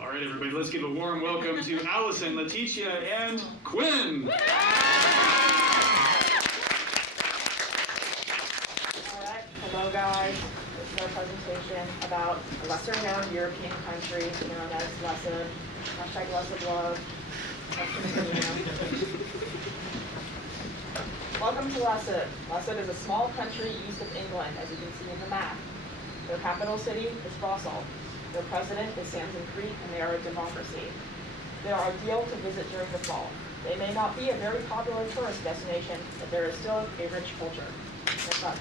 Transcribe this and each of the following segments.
All right, everybody, let's give a warm welcome to Allison, Letitia, and Quinn. All right, hello guys. This is our presentation about a lesser-known European country known as Lesser. Hashtag #LesserLove. Welcome to Lesser. Lesser is a small country east of England, as you can see in the map. Their capital city is Brussels. Their president is Samson Creek, and they are a democracy. They are ideal to visit during the fall. They may not be a very popular tourist destination, but there is still a rich culture. Next up.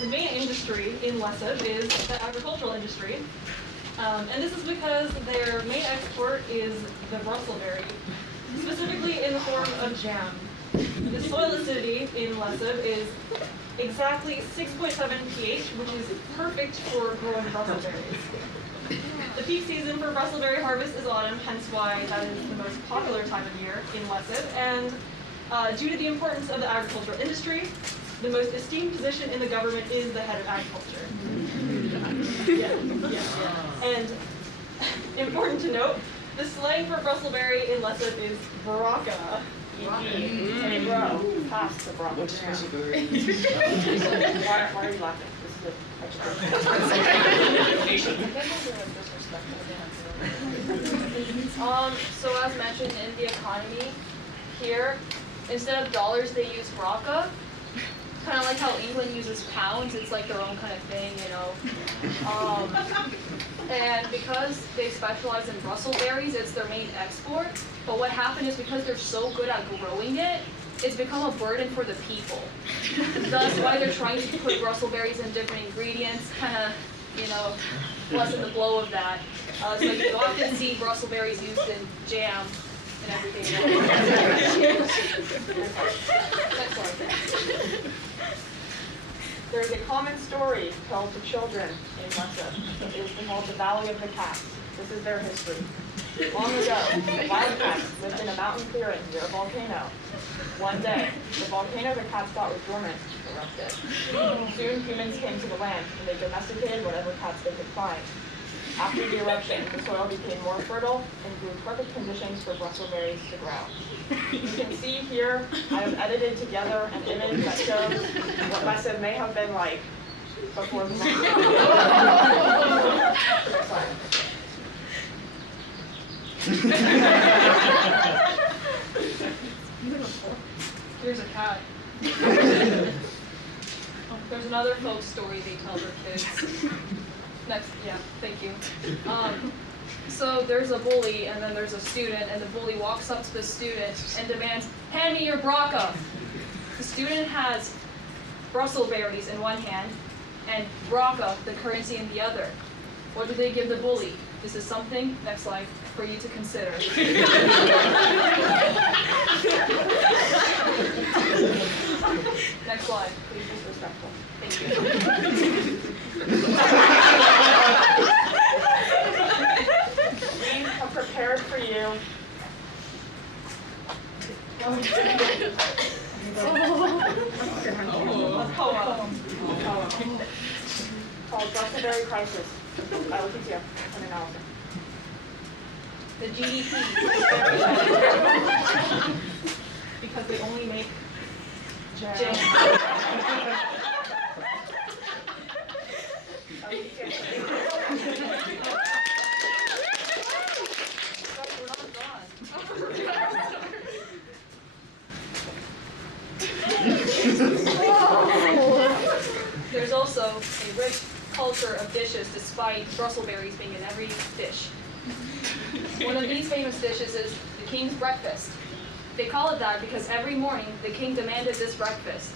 The main industry in Lesser is the agricultural industry. And this is because their main export is the Brussels berry, specifically in the form of jam. The soil acidity in Lesser is exactly 6.7 pH, which is perfect for growing Brussels berries. The peak season for Brussels berry harvest is autumn, hence why that is the most popular time of year in Lesser. And due to the importance of the agricultural industry, the most esteemed position in the government is the head of agriculture. And important to note, the slang for Brussels berry in Lesser is baraka. Hey bro, pass the Brussels. What's Brussels berry? Why are you laughing? This is education. So as mentioned in the economy here, instead of dollars they use raka. Kind of like how England uses pounds, it's like their own kind of thing, you know. And because they specialize in Brussels berries, it's their main export. But what happened is because they're so good at growing it, it's become a burden for the people. That's why they're trying to put Brussels berries in different ingredients, kind of, you know, lessen the blow of that. So you often see Brussels berries used in jam and everything else. Next one. There's a common story told to children in Lesser. It is called the Valley of the Cats. This is their history. Long ago, wild cats lived in a mountain clearing near a volcano. One day, the volcano the cats thought was dormant erupted. Soon, humans came to the land, and they domesticated whatever cats they could find. After the eruption, the soil became more fertile and grew perfect conditions for Brussels berries to grow. You can see here, I have edited together an image that shows what Lesser may have been like before the Here's a cat. There's another folk story they tell their kids. Next, yeah, thank you. So there's a bully and then there's a student, and the bully walks up to the student and demands, "Hand me your braca." The student has Brussels berries in one hand and braca, the currency, in the other. What do they give the bully? This is something, next slide, for you to consider. Next slide. Please be respectful. Thank you. We have prepared for you a poem called Brussels Berry Crisis by LetitiaP and Allison. The GDP is very low because they only make jam. There's also a rich culture of dishes despite Brussels berries being in every dish. One of these famous dishes is the king's breakfast. They call it that because every morning the king demanded this breakfast.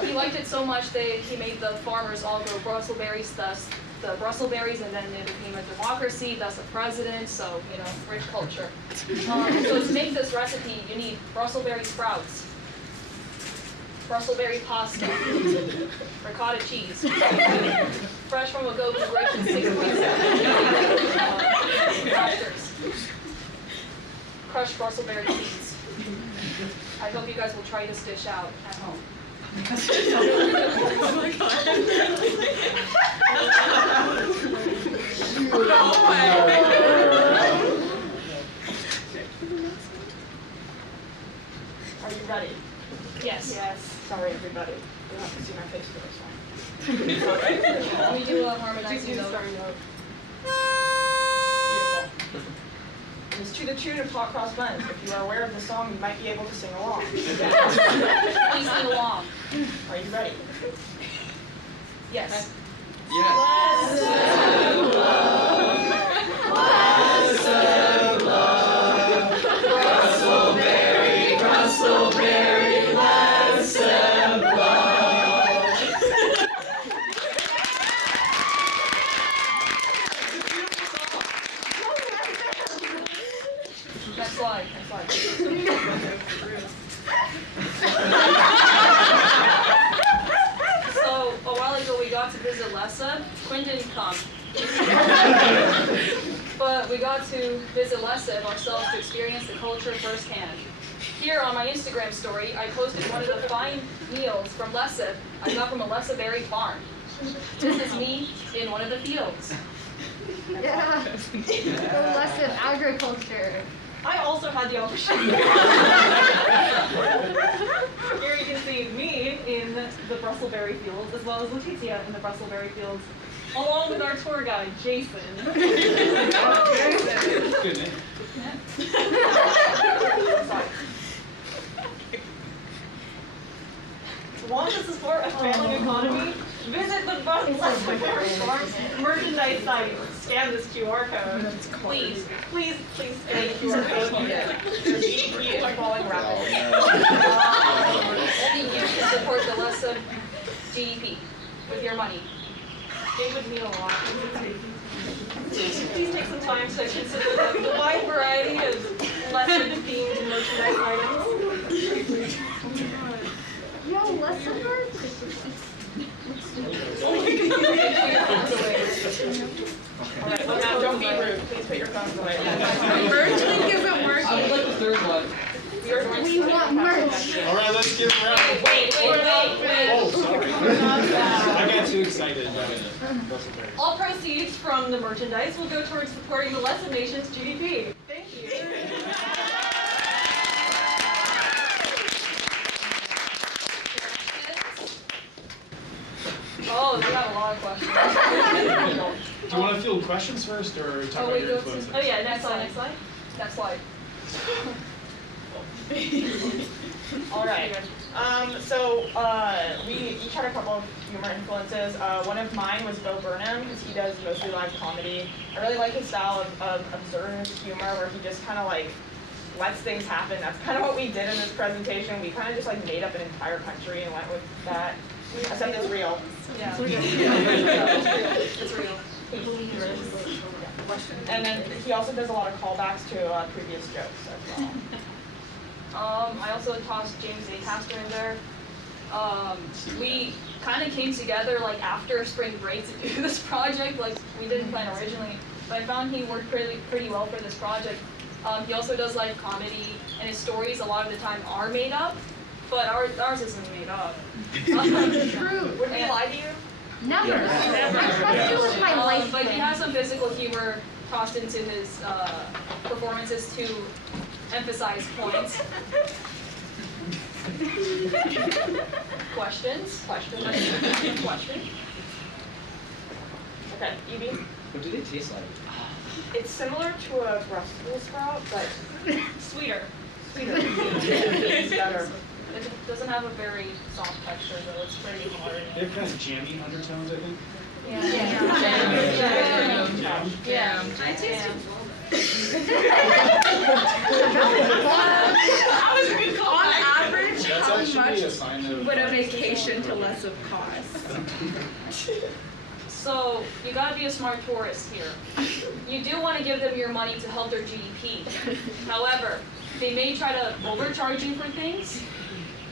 He liked it so much that he made the farmers all grow Brussels berries, thus the Brussels berries, and then it became a democracy, thus a president, so, you know, rich culture. So to make this recipe, you need Brussels berry sprouts, Brussels berry pasta, ricotta cheese, fresh from a goat who raised 6.7 pastures, crushed Brussels berry seeds. I hope you guys will try this dish out at home. Are you ready? Yes. Yes. Sorry, everybody. You don't have to see my face for this one. Let me do a harmonizing note. Beautiful. It is to the tune of Hot Cross Buns. If you are aware of the song, you might be able to sing along. Please sing along. Are you ready? Yes. Next slide. Next slide. So a while ago we got to visit Lessa. Quinn didn't come. But we got to visit Lessa ourselves to experience the culture firsthand. Here on my Instagram story, I posted one of the fine meals from Lessa I got from a Lessa berry farm. This is me in one of the fields. Yeah. The lesson agriculture. I also had the opportunity. Here you can see me in the Brussels-berry fields, as well as Letitia in the Brussels-berry fields, along with our tour guide, Jason. Good name. Want to support a failing economy? Visit the Brussels-berry farm merchandise site. Scan this QR code. Please, please, please scan the QR code. Your GDP is falling rapidly. Only you can support the Lessa GDP with your money. It would mean a lot. Please take some time to consider the wide variety of lesson-themed merchandise items. Yo, lesson merch? Alright, well now don't be rude. Please put your phones away. Merch link isn't working. I would like the third one. We want merch. All right, let's give it around. Wait. Oh, sorry. I got too excited about it. All proceeds from the merchandise will go towards supporting the Lesson Nation's GDP. Thank you. Oh, we have a lot of questions. Do you want to field questions first, or talk about your influence? Oh yeah, next slide, next slide. Next slide. Alright. We each had a couple of humor influences. One of mine was Bo Burnham, because he does mostly live comedy. I really like his style of absurd humor, where he just kind of like lets things happen. That's kind of what we did in this presentation. We kind of just like made up an entire country and went with that. Except it's real. Yeah. It's real. And then he also does a lot of callbacks to previous jokes as well. I also tossed James A. Pastor in there. We kind of came together like after spring break to do this project. Like we didn't plan originally, but I found he worked pretty well for this project. He also does live comedy, and his stories a lot of the time are made up, but ours isn't made up. True. Would we lie to you? Never. I trust you with my life. But he has some physical humor tossed into his performances to emphasize points. Questions? Okay, Evie? What did it taste like? It's similar to a Brussels sprout, but Sweeter. sweeter. It's better. It doesn't have a very soft texture, though. It's pretty hard. They have kind of jammy undertones, I think. Yeah. I tasted That was a good call. On average, That's how actually much a sign of. would a vacation to less of cost? So, you gotta be a smart tourist here. You do want to give them your money to help their GDP. However, they may try to overcharge you for things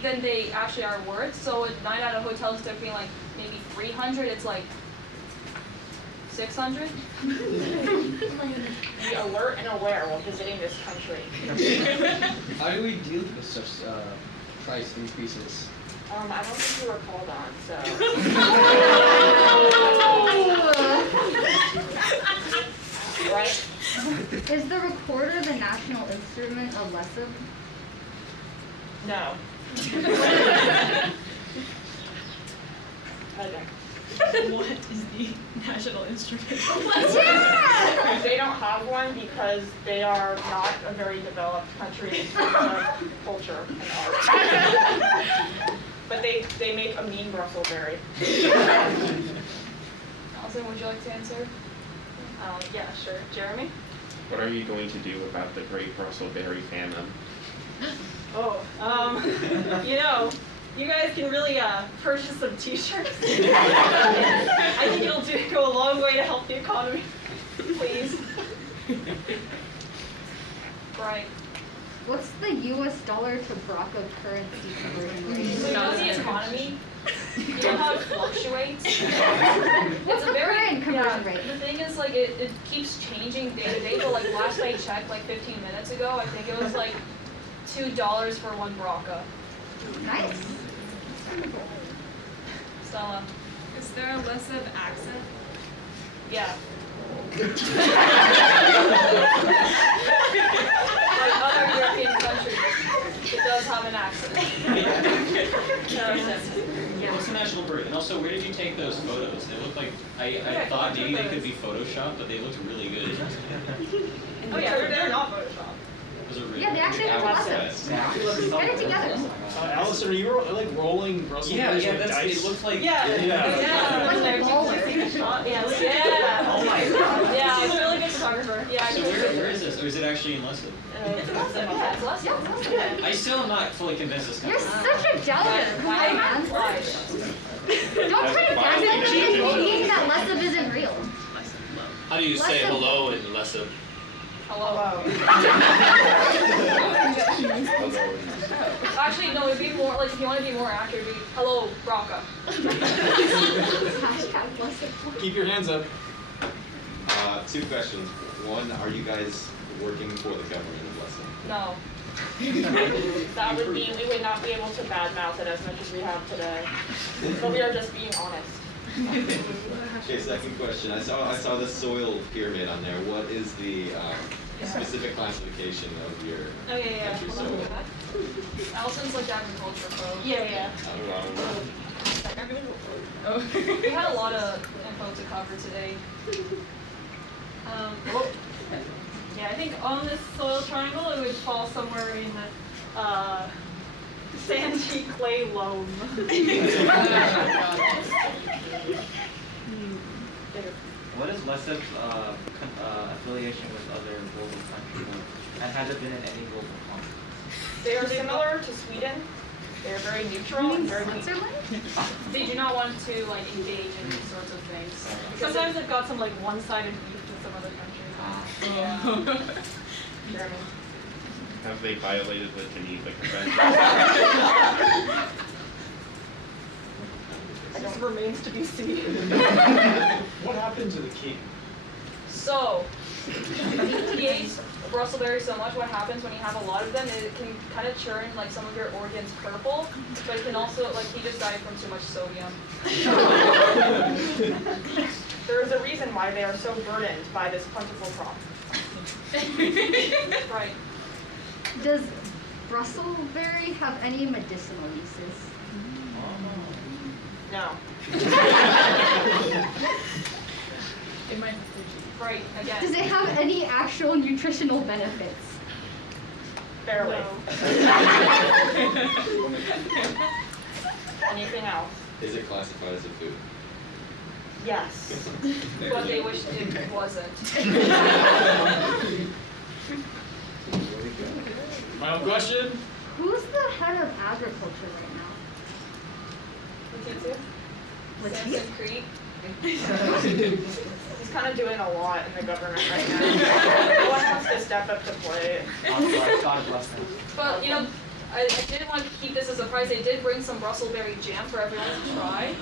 than they actually are worth. So, a night at a hotel instead of being like maybe 300, it's like 600. Be alert and aware while visiting this country. How do we deal with such price increases? I don't think you were called on, so. Right? Is the recorder the national instrument of Lesser? No. Okay. What is the national instrument? They don't have one because they are not a very developed country in terms of culture and art. But they make a mean Brussels-berry. Allison, would you like to answer? Yeah, sure. Jeremy? What are you going to do about the Great Brussels-berry famine? Oh, you know, you guys can really purchase some t-shirts. I think it'll go a long way to help the economy. Please. Right. What's the U.S. dollar to Braca currency conversion rate? So you know the economy? You know how it fluctuates? What's the current conversion rate? The thing is, like, it keeps changing day to day, but like last I checked, like 15 minutes ago, I think it was like $2 for one Braca. Nice. Stella. Is there a less of accent? Yeah. Like other European countries, it does have an accent. What's the national bird? And also, where did you take those photos? They look like, I thought maybe they could be Photoshopped, but they looked really good. Oh yeah, they're not Photoshop. Was it really? Yeah, they actually look awesome. Get it together. Allison, are you like rolling Brussels sprouts with dice? it looked like. Yeah. Like a baller. Yeah. Oh my god. Yeah, She's a really good photographer. Yeah, So where is this? Or is it actually in Leslie? it's awesome. Yeah, it's less. Yeah. I still am not fully convinced this You're comes from. such a jealous. Come on, man. Don't try to gaslight me into thinking that Lessev isn't real. How do you say Lesson. hello in Lesson? Hello. Hello. Actually, no, it'd be more, like, if you want to be more accurate, it'd be, hello, Braca. Hashtag Lessev. Keep your hands up. 2 questions. One, are you guys working for the government of Lesson? No. That would mean we would not be able to badmouth it as much as we have today. But we are just being honest. Okay, second question. I saw the soil pyramid on there. What is the specific classification of your Oh yeah. country soil? Allison's like agriculture pro. Yeah. We had a lot of info to cover today. Yeah, I think on this soil triangle it would fall somewhere in the sandy clay loam. What is Lesev's affiliation with other global countries? And has it been in any global conflict? They are similar to Sweden. They are very neutral and very weak. They do not want to, like, engage in these sorts of things. Sometimes they've got some like one-sided beef in some other countries. Yeah. German. Have they violated the Geneva Convention? It just remains to be seen. What happened to the king? So, EPA's Brussels berries so much, what happens when you have a lot of them, it can kind of churn like some of your organs purple, but it can also, like, he just died from too much sodium. There is a reason why they are so burdened by this plentiful crop. Right. Does Brussels-berry have any medicinal uses? No. Right, again. Does it have any actual nutritional benefits? Barely. Anything else? Is it classified as a food? Yes. But they wish it wasn't. Final question? Who's the head of agriculture right now? Samson Creek. He's kind of doing a lot in the government right now. No one wants to step up to play. God bless them. But, you know, I didn't want to keep this a surprise. They did bring some Brussels berry jam for everyone to try.